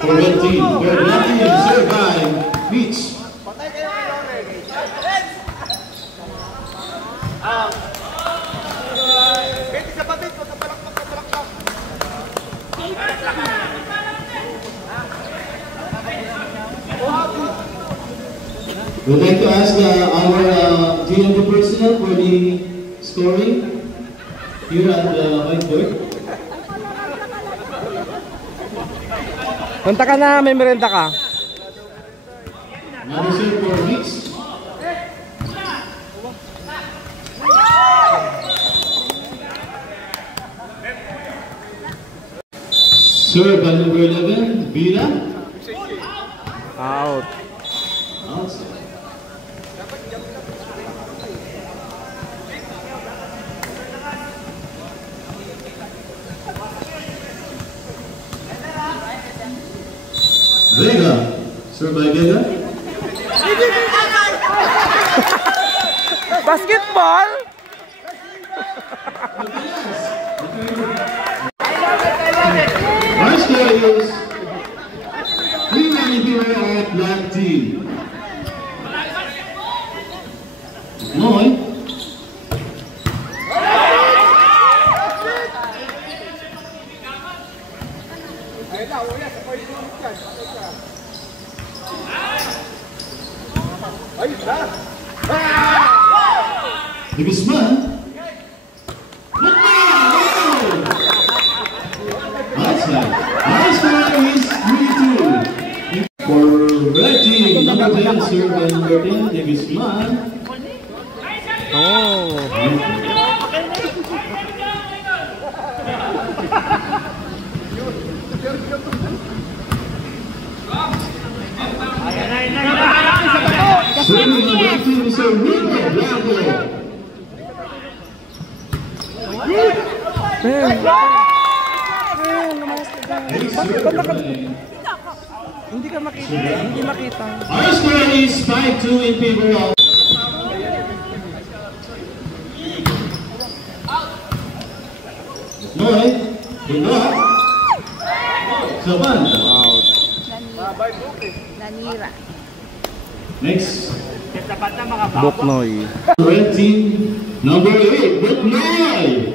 for red team. For black team, served by Beach. We'd like to ask our GMD personnel for the scoring here at the whiteboard. Punta ka na, may merenda ka. Another serve for Beach. Serve by number 11, Vila. Out. Outside. Vega, served by Vega. Basketball? Our score is 3-1 in favor of black team. Noy. The Guzman. Outside. Our score is 3-2. For red team, number 10, served by number 10, the Guzman. Oh. Serving the black team is a Rico Blanco. Hindi ka makita. Hindi makita. Our score is 5-2 in favor of Noy. Hinoy. Saban. Nanira. Next. Buknoy. Red team, number 8, Buknoy.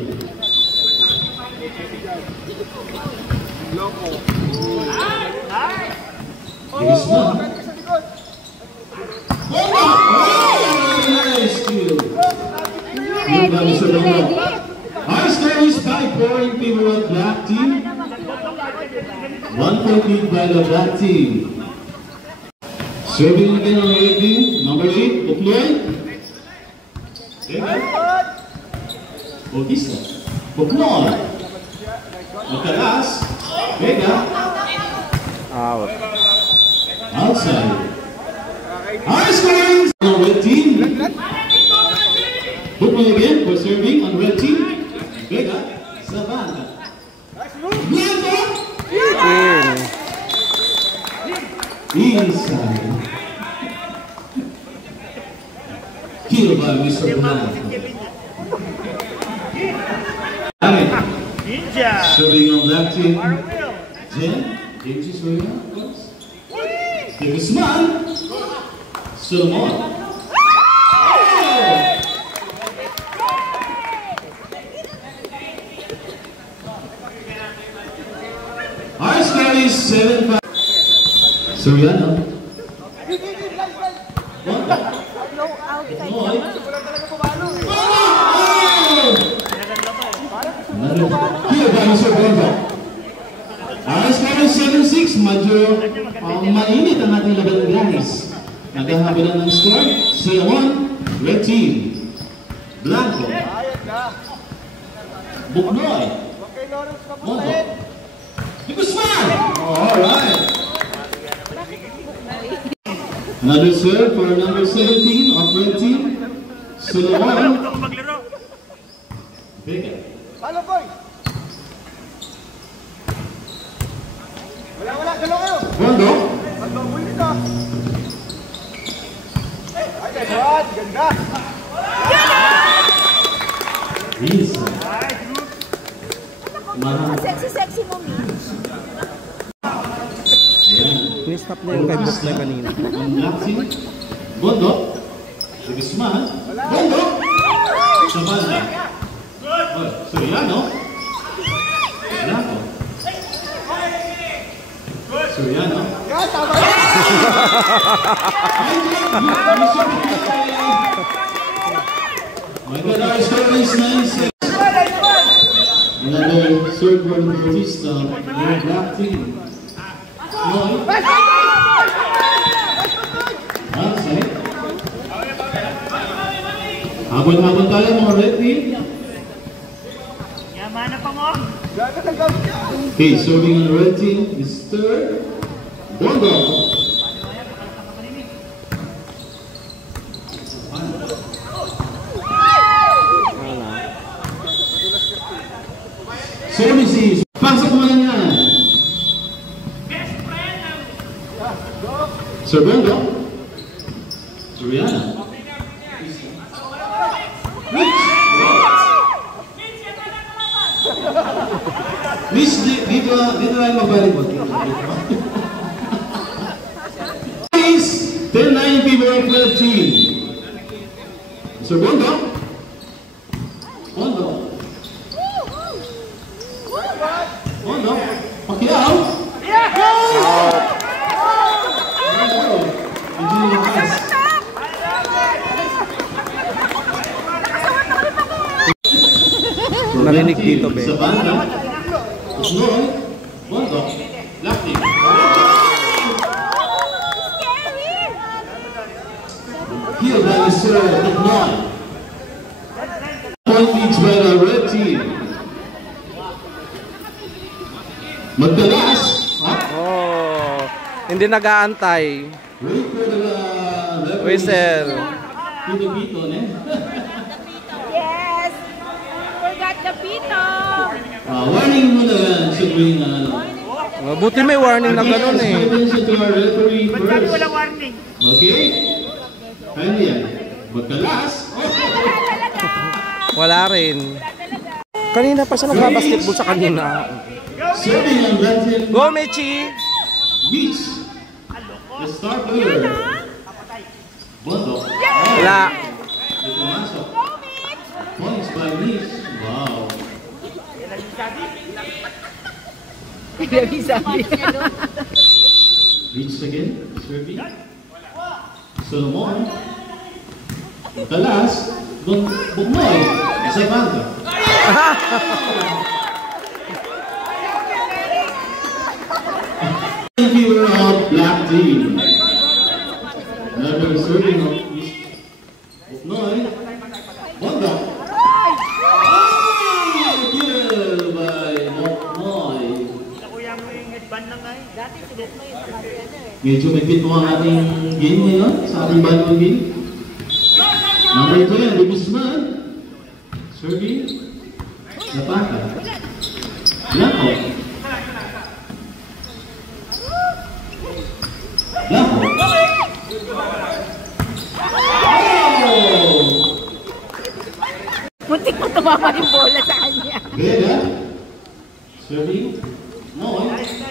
Guzman. Nice steal. Our score is 5-4 in favor of black team. 1 point lead by the black team. Serving again on the red team, number 8, Buknoy. Bautista. Buknoy. Matalas. Vega. Out. Outside. Our scoring on the red team. Buknoy again for serving on the red team. Vega. Savannah. Blanco. Inside. Kill by Mr. Blanco. Serving on black team. Jen. James is going on. Give us man. Solomon. Our score is 7-5. Soriano. Here by Mr. Borja. Our score is 7-6. Medyo mainit ang ating laban guys. Naghahabilan ng score. Solomon, red team. Blanco. Buknoy. Mongo. Guzman! Alright. Another serve for number 17 of red team. Solomon. Vega. Halo, boy! Wala, dalawa kayo! Rondo. Huli ka! Ay, Edward! Ganda! Yes. Sexy mo, Mitch. In-stop niya yung kay Buknoy kanina. Ang black team. Bondo. Sigisman. Bondo. Sa banda. Oh, Soriano. Blanco. Soriano. My God, our score is 9-6. Another third one Bautista, your black team. Lloyd. Outside. Habol-habol tayo mga red team. Yamana pa mo. Okay, serving on the red team is third. Bondo. Services. Pasok mo lang yan. Sir Bondo. Soriano. Miss, dito lang magbalik mo. Please, 10-9 favor of red team. Sir Bondo. Bondo. Bondo. Pakiaw. Narinig dito, be. Sa banda. Usnoy. Bondo. Black team. Here by Mr. Tignoy. Point each by the red team. Magdalas. Oh, hindi nag-aantay. Wait for the Whistle. Pito-pito, ne? Yes! Forgot the pito! Warning mo na yan sa tuwing ano. Buti may warning na ganun eh. Ba't walang warning? Okay? Ano yan? Magdalas. Wala rin. Kanina pa siya nagbabasketball sa kanina. Serving on red team. Go, Mechi! Beach. The star player. Bondo. Wala. Di pumasok. Points by Beach. Wow. Beach again. Serving. Solomon. Talas. Buknoy. Sa banda. Viewer of black team. Another serving of Buknoy. Bondo. Kill by Buknoy. Medyo may pito ang ating game ngayon sa ating volleyball game. Number 10, Guzman. Serving. Zapata. Blanco. Blanco. Muntik mo tumama yung bola sa kanya. Vega. Serving. No. Nice.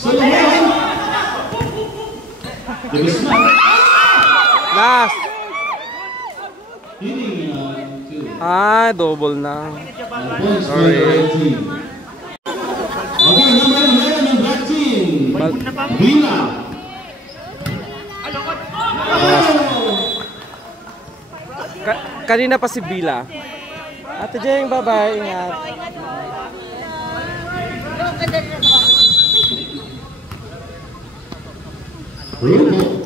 Solomon. Guzman. Last! Hitting two. Double na. Points for the red team. Okay, number 11 ng black team. Vila. Kanina pa si Bila. Ate Jeng, bye-bye. Ingat. Rubo.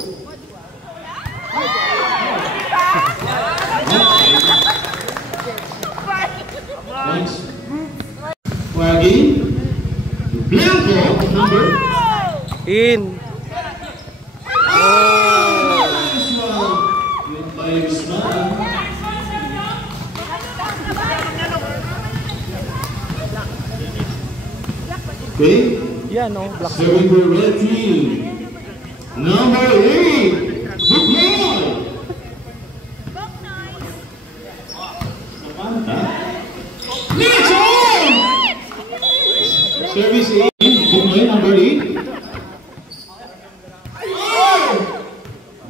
Points. Wagi. Blanco, number. In. Nice one. Yun by Guzman. Okay. Yan, no? Black. Serving for red team. Number 8. Buknoy. Sa banda. Service 8, Buknoy, number 8.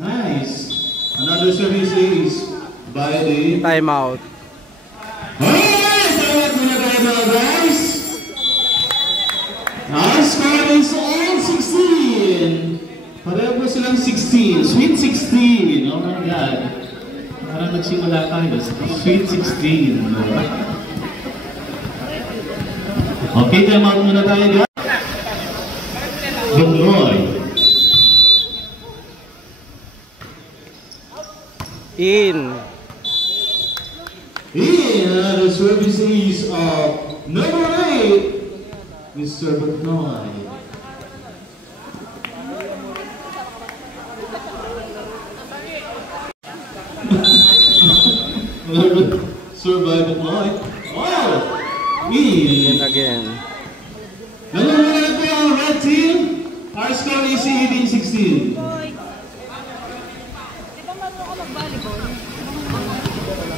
Nice. Another service is by the... Timeout. Timeout muna tayo mga guys. Our score is all 16. Pareho po silang 16. Sweet 16. Oh my God. Parang nagsimula tayo. Sweet 16. Okay, timeout muna tayo guys. Buknoy. In. The service is number 8, Mr. Buknoy. Serve by Buknoy. Wow! In again. Nalulungan po ang red team. Our score is 18-16.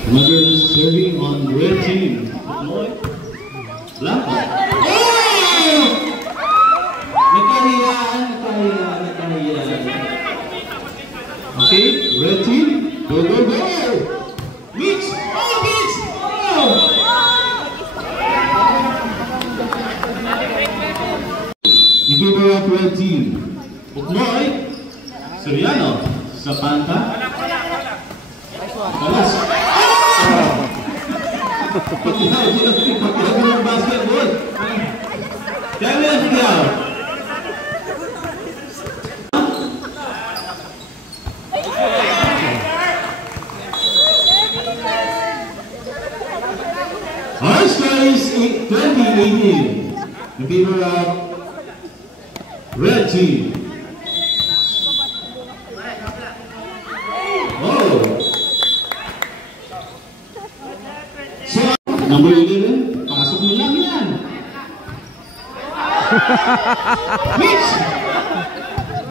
Another serving on the red team. Blanco. Oh! Nagkahiyaan. Okay, red team. Go, go, go! Mitch! Oh, Mitch! Oh! In favor of red team. Buknoy. Soriano. Zapanta. Kalas. Pagkakaroon ng basketball. Kevin Figal. Our score is 20-18 in favor of red team. Oh. So, number 11, pasok mo lang yan. Mitch!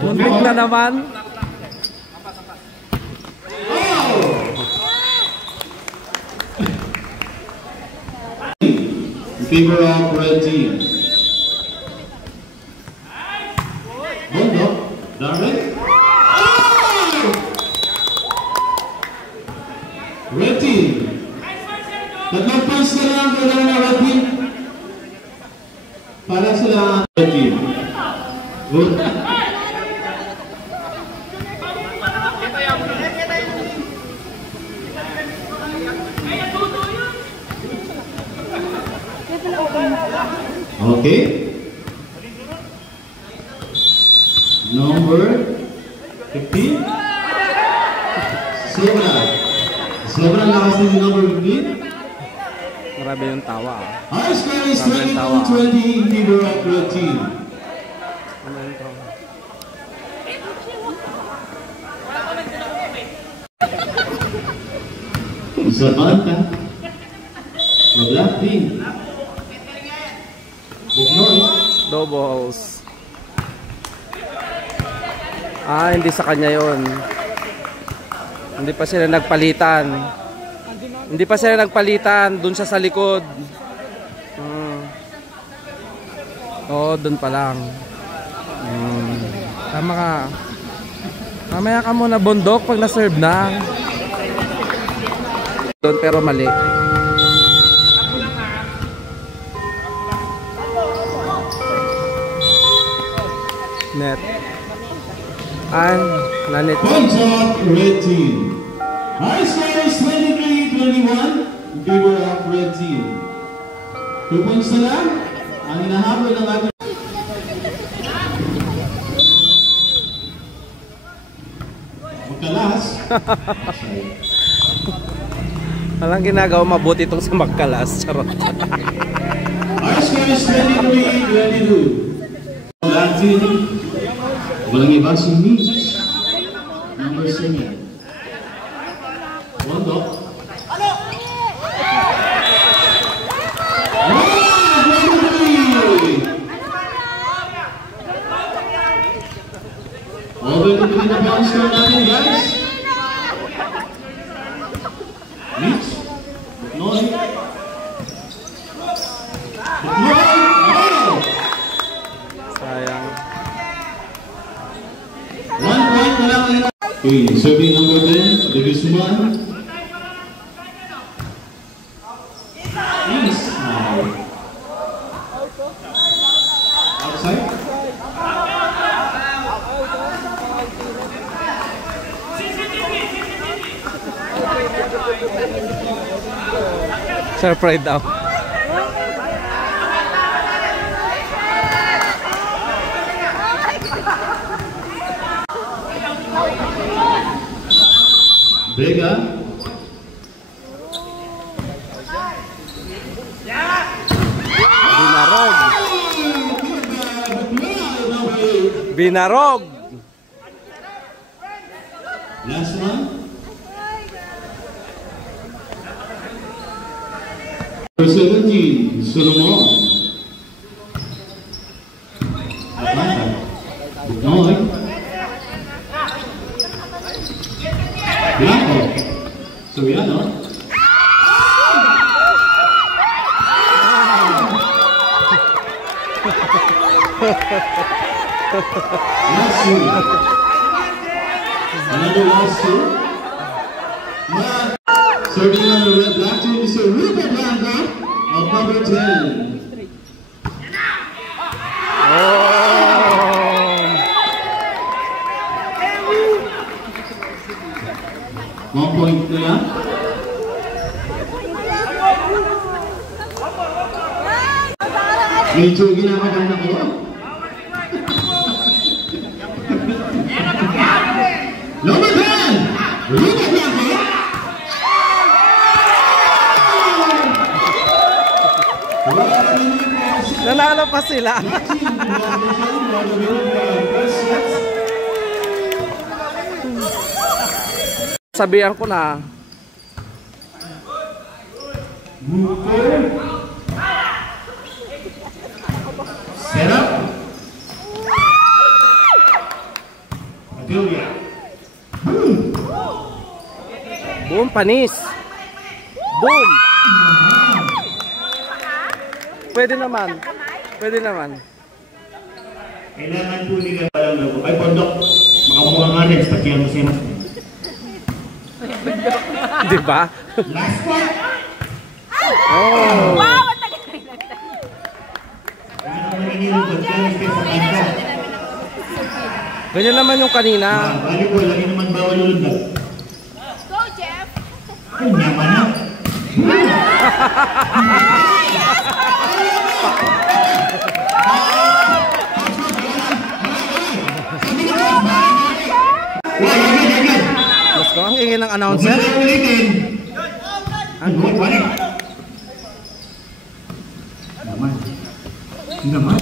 Muntik na naman. Oh! In favor of red team. Bondo, Darren. Oh! Red team. Tatlong points na lang kailangan ng red team. Para sila red team. Good. Okay. Number 15. Sobrang lakas din yung number 15. Grabe yung tawa. Our score is 22-20 in favor of red team. Ano yung tawa? Zapanta. For black team. Buknoy. Doubles. Hindi sa kanya yon. Hindi pa sila nagpalitan. Doon siya sa likod. Oo, doon pa lang. Tama ka. Mamaya ka muna bundok pag na-serve na. Doon pero mali. Net. Nanet. Points of red team. Our score is 23-21 in favor of red team. 2 points na lang. Ang hinahabol ng ating magkalas. Walang ginagawa mabuti itong sa magkalas. Charot. Our score is 23-22. Black team. Walang iba si Mitch. Number 7. Bondo. Over to 3 na pounds score natin guys. Mitch. Noy. Noy. Oh! Okay, serving number 10, the Guzman. Nice. Outside. Surprise daw. Vega. Binarog. Binarog. Last one. Number 17, Solomon. Atlanta. Buknoy. Blanco. Soriano. Last two. Another last two. Serving on the red black team is Ruben Blanco of number 10. Oh. 1 point na yan. Medyo ginakabahan ako. Number 10! Ruben Blanco! Nanalo pa sila. Sabihan ko na. Set up. Adelia. Boom, panis. Boom. Pwede naman. Pwede naman. Kailangan po nila palang logo. Ay, Pondok. Makamukha nga rin. Pagkiyan mo siya. Diba? Last one. Oh. Wow! Ang tagal na lang. Ano manginilong pagkiyan sa kanta? Ganyan naman yung kanina. Bali po, lagi naman bawal ulundag. Go, Jeff! Ay, naman na. Let's go. Ang ingin ng announcer. Ang buwan pa rin. Naman. Naman.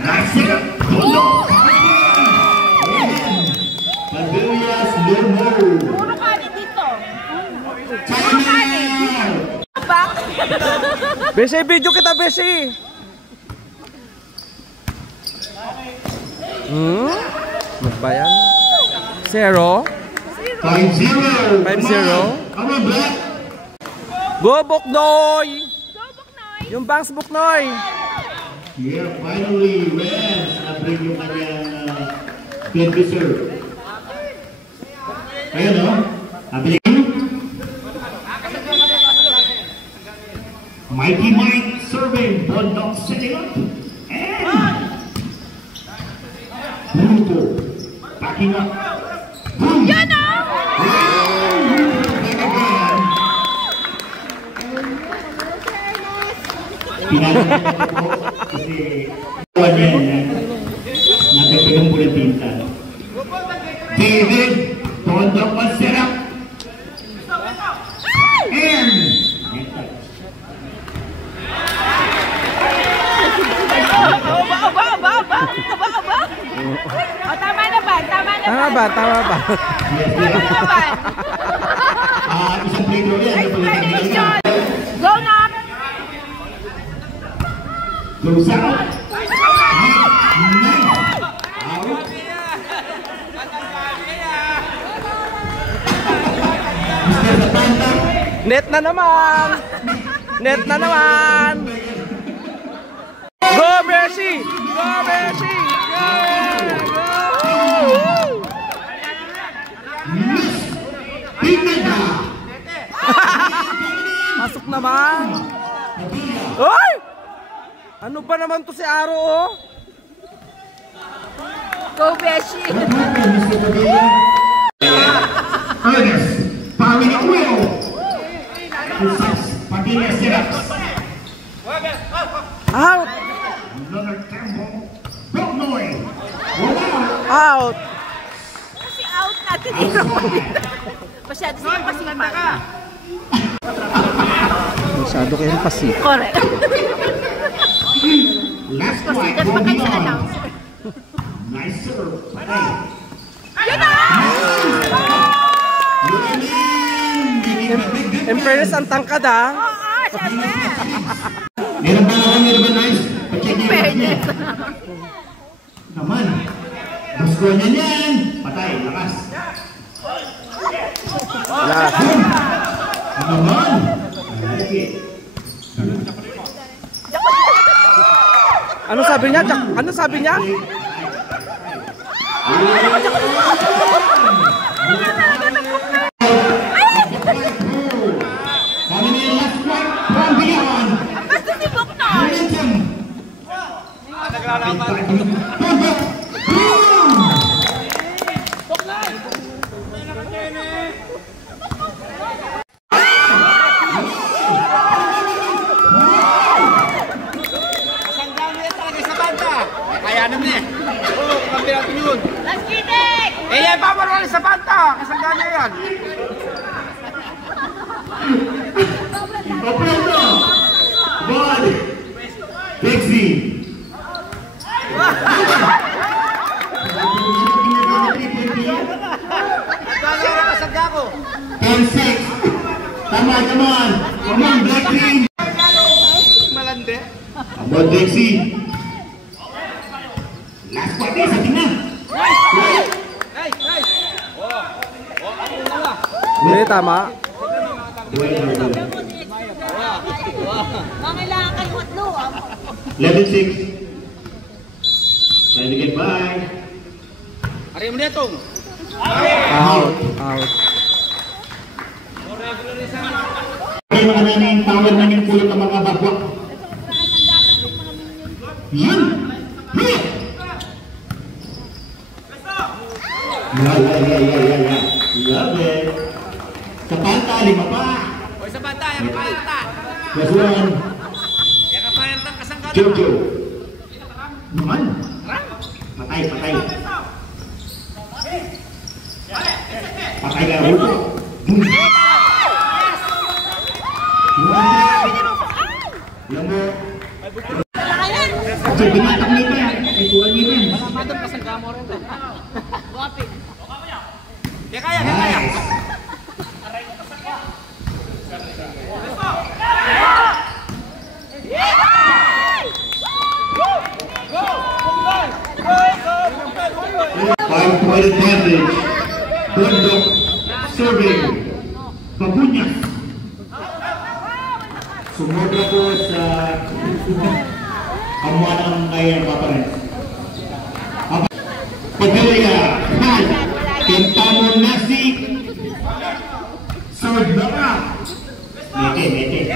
Nasir! Pagduyas, Lumo! Puro kanin dito. China! Back. Beshi, video kita, Beshi. Ano ba yan? 0. 5-0! 5-0. Come on, Black! Go, Buknoy! Go, Buknoy. Yung Bangs Buknoy! Yeah, finally, Rams na-bring yung kanyang field reserve. Ayun, no? Abiling. Mighty Mike serving, Bondok setting up. And Bruto backing up. Boom! Yan o! Pinagano ko kasi kawan yan nagkapegang po ng tinta. David, Bondok was set up. And O, tama na ba? Tama na ba? Tama ba? Tama ba? Tama na ba? isang play throw yan. Explanation! Go, Knock! Goes out. Net na naman! Net na naman! Go, Beshi! Go, Beshi! Go! Go! Miss Pineda. Pasok naman. Hoy! Ano ba naman to si Aro, oh? Go, Beshi! Ernest, Pamela Quill. Padilla Sirax. Out! Leonard Campbell. Brocknoy. Out! Kasi out natin dito. Masyado silang pasipan. Masyado kayong pasip. Correct. Last Kasi one. dyan pa kayo sa announcer. Nice serve. Yun na! In fairness, ang tangkad, ah. Oo, syempre. Meron ba nice? Pacheck niyo. Fairness. Naman. Gusto niya niyan. Patay, lakas. Yeah. Naman. Okay. Ano sabi niya? Ano sabi niya? Kami na yung last one from beyond. Basta si Buknoy. Momentum. Kayanan niya. Oo, kampi natin yun. Let's get it! Eh, yan, paparwala sa banta. Kasangga niya yan. Papreno. Bud. Dixie. Kasangga kasangga ko. 10-6. Come on. Come on, Black Team. Malande. Bud Dixie. Last one sa tingnan. Nice! Nice! Hindi, tama. Mangailangan kayo hotlo. 11-6. Try to get by. Ari mo nito. Out. Out. Kaya mga nanin, power na yung pulot ng mga bagwak. Yan! Hit! Yeah. Love it. Sa panta, 5 pa. O, sa banta, yan kapayanta. Plus 1. Yan kapayantang kasangga na. Jojo. Naman. Patay. Patay ka, Rupo. Lambo. So, binatak nito yan. Ay, kuhan nito yan. Ito kasangga mo rin. Guwapin. Kaya. Nice. Five-point advantage. Bundok serving. Pabunyas. Sumobra po sa kamuha ng ngayon papares. Padilla, Han, Kentamo Nasi, Sword Baka. Mete.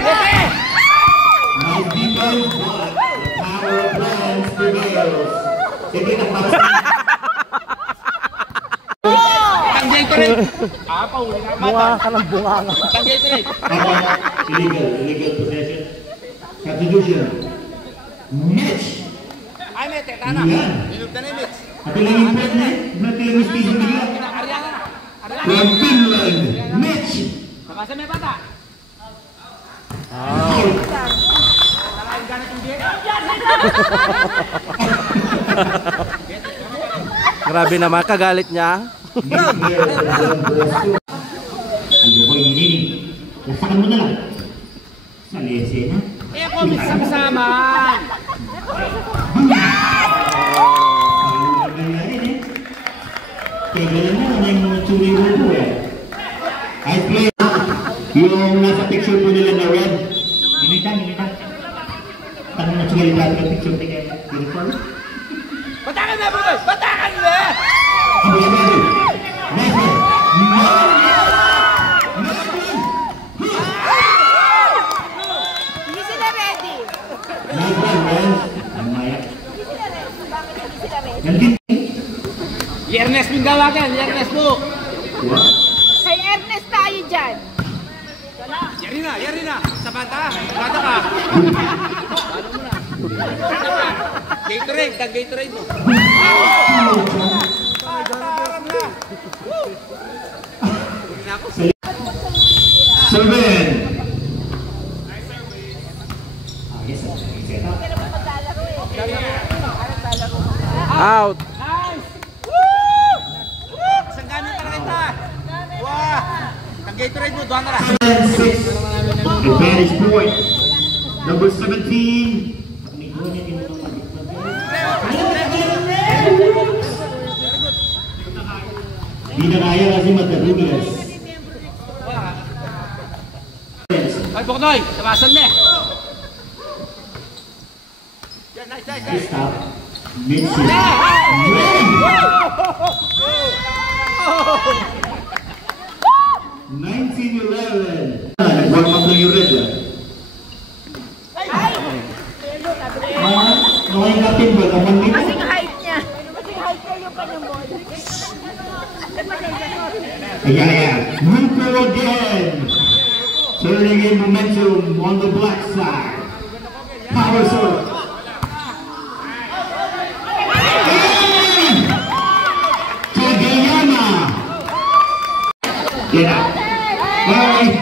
Nice defense, but the power of plans prevails. Sige na para sa... Tanggay ko rin. Pauli nga Bunga ka ng bunganga. Tanggay ko rin. Illegal possession. Substitution. Mitch. Ay, mete, tana. Yan. Minugtan na yung mix. At ilang import niya, natin yung station nila. Ariana. From Finland, Mitch. Kamasa may bata. Out. Talagang ganit yung biya. Grabe naman, kagalit niya. Ano ko ininin? Lasakan mo na lang. Sa lesena. Eh, ako, sama. Kaya ganun mo na yung mga tsuri mo po eh. I play yung nasa picture po nila na red. Ginitan. Tanong na sige lahat ng picture nila. Uniform. Batakan na, boy! Batakan na! Abulado. Never. gawakan, yang Facebook. Kay Ernest tayo dyan. Yari na. Sabata ka. Gatorade, Gatorade mo. Seven. Out. Nice! Isang gamit ka na kita. Wah! Ang Gatorade mo, doon na lang. 6. Advantage point. Number 17. Di na kaya kasi magkarulas. Ay, Buknoy! Tabasan na eh! Nice stop. Mid-shift. 19-11. Nag-warm up lang yung red. Naway natin ba? Naman dito? Kasing height niya. Kasing height niya yung kanyang ball. Ayan. Ruko again. Turning in momentum on the black side. Power serve. Kagayama. Get out. Bye.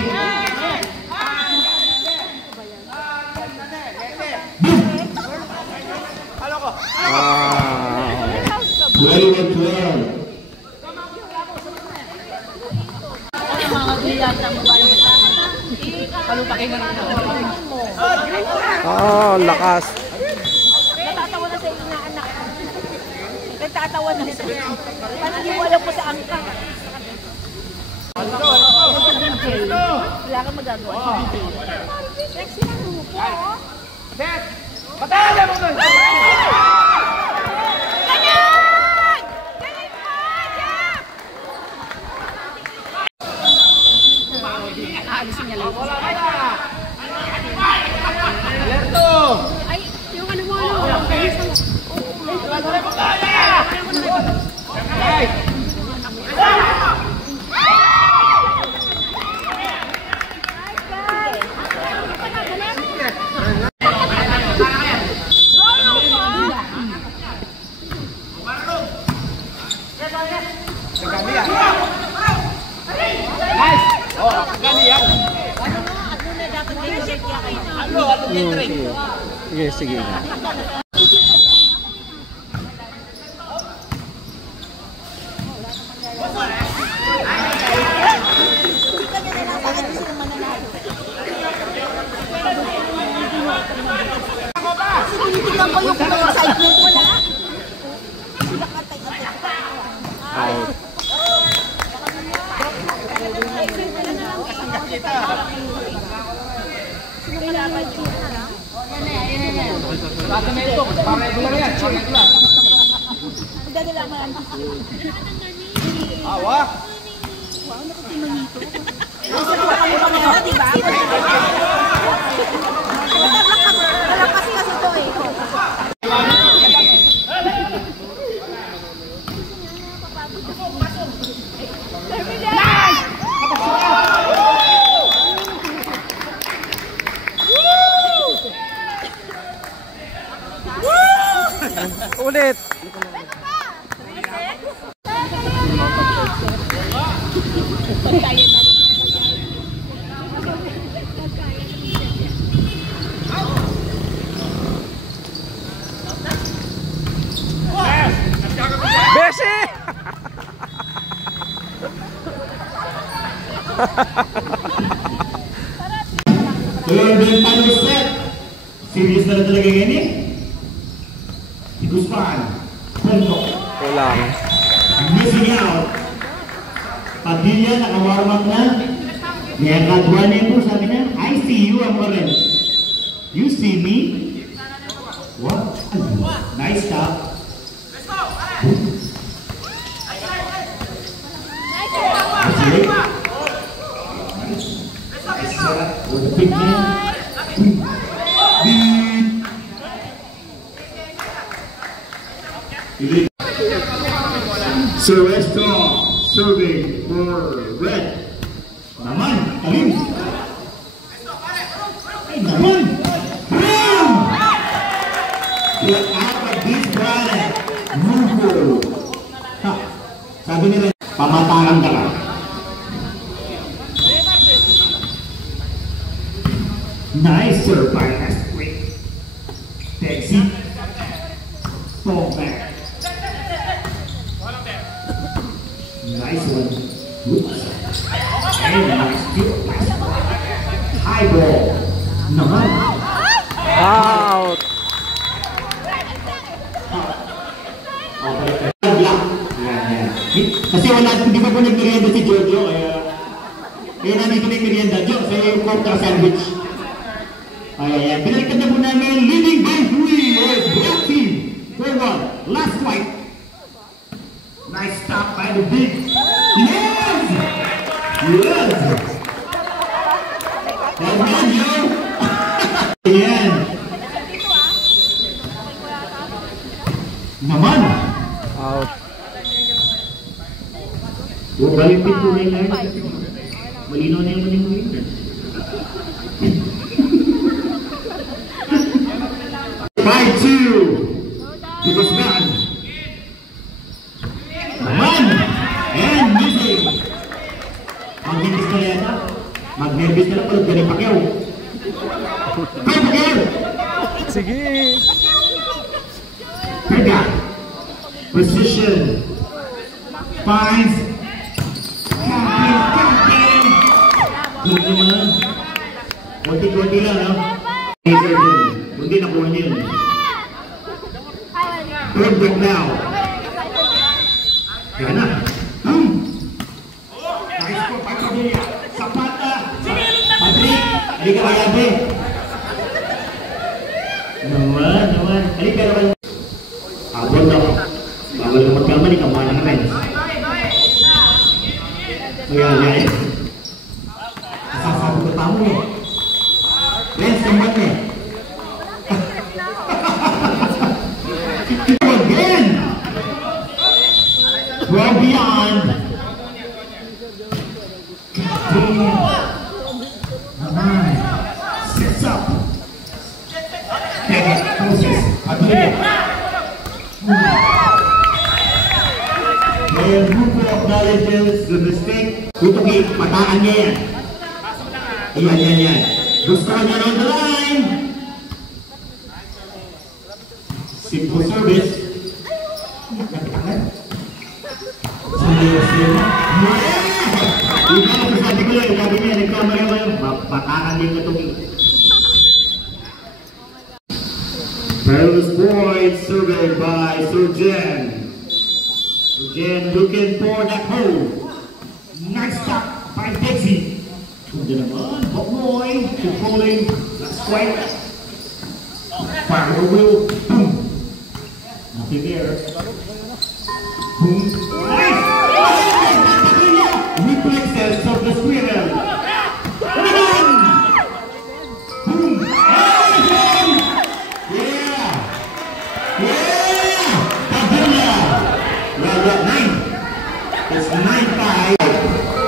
Ready to play. Oh, lakas. Natatawa na sa iyo na anak. Nagtatawa na sa iyo. Parang hindi mo alam po sa angka. Wala kang magagawa. Sexy na mo po. Set! Patayan mo doon! Ganyan! Ganyan po! Jack! Aalisin niya lang. Wala ka na! Alerto! Ay, yung ano mo ano? Ay! Nice! Oh, gani yan! Sige, sige. Tinitignan ko yung excitement wala. Out. Tatamento, para regular yan, para regular. Magdadala mo lang. Awa! Isa ko kami pa ngayon, di ba? Walang kasi to eh. Ulit. Beshi! Third and final set. Serious na talaga yan eh. Si Guzman. Punto. Kulang. Missing out. Padilla, naka-warm up na. Kaya kadwa na ito, sabi na, I see you, Amoren. You see me? What? Nice stop. That's it. With the big man. Celeste serving for red. Naman, Kalim. Ay, naman. Bam! Get out of this planet. Move. Ha, sabi nila, pamatakan ka lang. Nice serve by Astrid. Taxi. Fall back. Nice one. Oops. And nice kill. High ball. Naman. Out. Yan. Kasi wala, hindi pa po nag-merienda si Jojo, kaya nandito na yung merienda. Jo, sa'yo yung contra sandwich. Ayan. Binalikan na po namin, leading by 3 is Black Team. 4-1. Last fight. Nice stop by the big. Yes! Yes! Ayan, Joe. Ayan. Naman. Out. Balimpit po na yung line. Malinaw na yung maling. 5-2 to this man. Naman! And missing. Mag-nervous ka na yata. Mag-nervous ka na pala. Galing Pacquiao. Pacquiao! Sige. Pega. Position. Finds. Captain. Hindi naman. Konti-konti lang, no? Hindi nakuha niya yun. Third break now. Yan na. Nice po, Pagkabili. Sapata. Patrick. Halika Mayabe. Naman. Halika naman. Abot daw. Bawal ka magkamali, kamuha ng Renz. Ayan. Sasabi ko tamo eh. Renz, kamuha eh. Again! Well beyond. Naman. Sets up. Closes. Atuloy. And Rupo acknowledges the mistake. Tutugi, pataan niya yan. Yan. Gusto niya on the line. Simple service. Sabi ko lang, sabi niya, nagkamaya mo yun. Pataan din na tugi. Perilous point surveyed by Surgeon. Again, looking for that hole. Nice stop by Dixie. Hindi naman, Boknoy, controlling, that's right. Fire the wheel, boom. Nothing there. Boom. Nice! Reflexes of the squirrel. Boom. It's 9-5.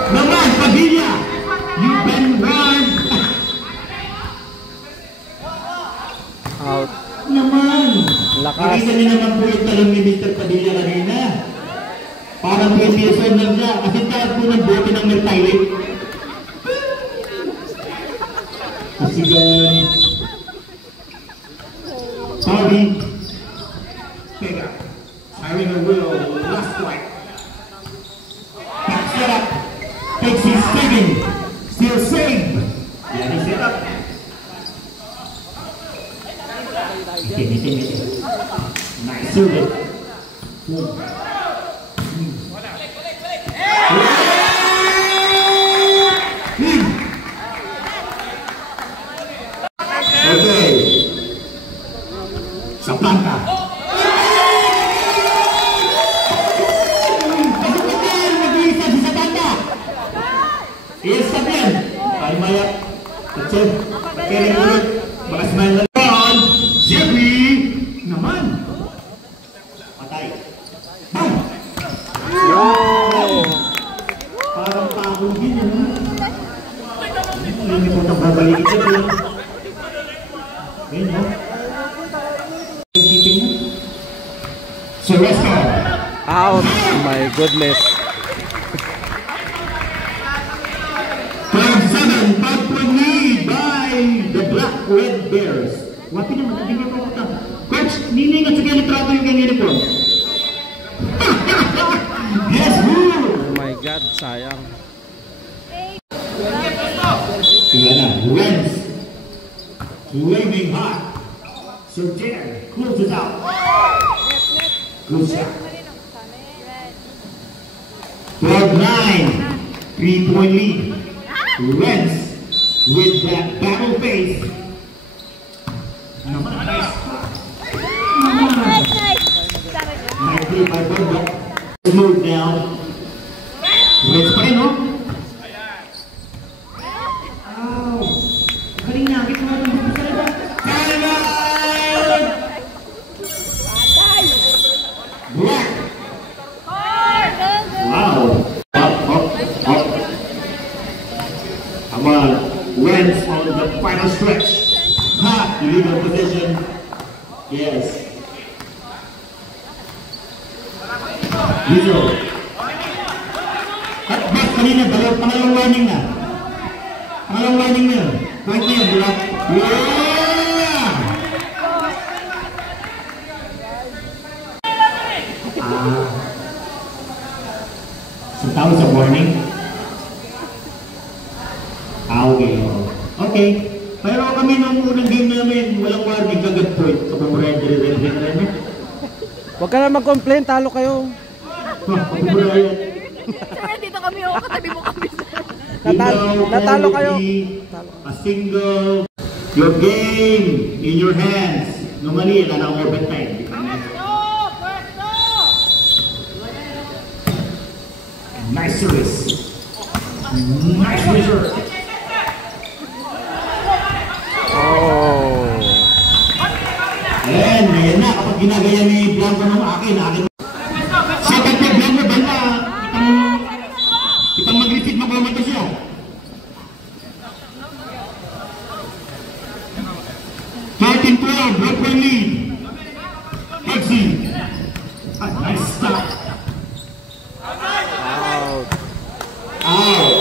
Naman, Padilla! You've been warned! Out. Naman! Lakas. Nakita niyo naman po yung talong ni Mr. Padilla kanina. Parang 20 years old lang siya. Kasi taas po ng bote ng Mertailit. Kasi gan... Bobby. Pega. Hiring a wheel. Last fight. Set up, takes his saving, still saved. Yeah, he set up. Nice service. Okay. Sa planta. Yes, Sabian. Ay Maya. Kacod. Pakirin ulit. Mga smile lang. Jeffrey. Naman. Patay. Boom. Hindi ko nang babalik ito. Ayun, no? So, let's go. Out. My goodness. 5-7, 5-point lead by the Black Red Bears. Wati naman, hindi niya pa utang. Coach, nining at sige litrato yung kanyang uniform. Yes, woo! Oh my God, sayang. Yan na, Renz. Flaming hot. Sergey closes out. Good shot. 12-9. 3-point lead. Renz with that battle face. Nice. Nice play by Bumba. Move now. Renz pa rin, no? Ow. Galing na. Kita natin dito sa laba. Black. Wow. Up. Come on. Renz on the final stretch. Ha! Illegal position. Yes. Dito. At back kanina, pangalawang warning na. Pangalawang warning na. Point na yun, diba? Yeah! So tawag sa warning? Okay. Okay. Pero kami nung unang game namin, walang warning, kagad point. Kapag red. Huwag ka na mag-complain, talo kayo. Dito kami, katabi mo kami. Natalo kayo. A single. Your game in your hands. Normally, yan ang overtime. Nice service. Nice reserve. Oh. Ayan na. Kapag ginagaya ni Blanco ng akin. Sa pagpag Blanco, banda. Itang mag-repeat magmamata siya. 13-12, Brooklyn lead. Exi. A nice stop. Out. Out.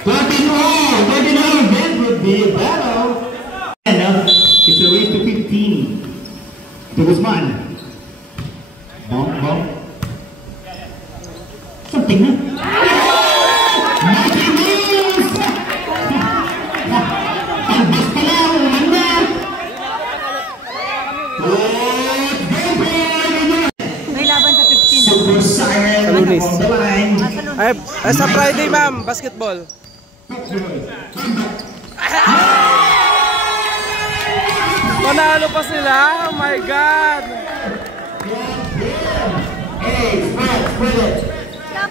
13-all. That would be a battle. And it's a race to 15. To Guzman. Bump. Something na. Mighty moves! Albas pa lang, umanda! May laban sa 15. Super Siren Lunis. on the line. Ay, sa Friday, ma'am, basketball. Panalo pa sila? Oh my God! Hey, spread it.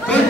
Good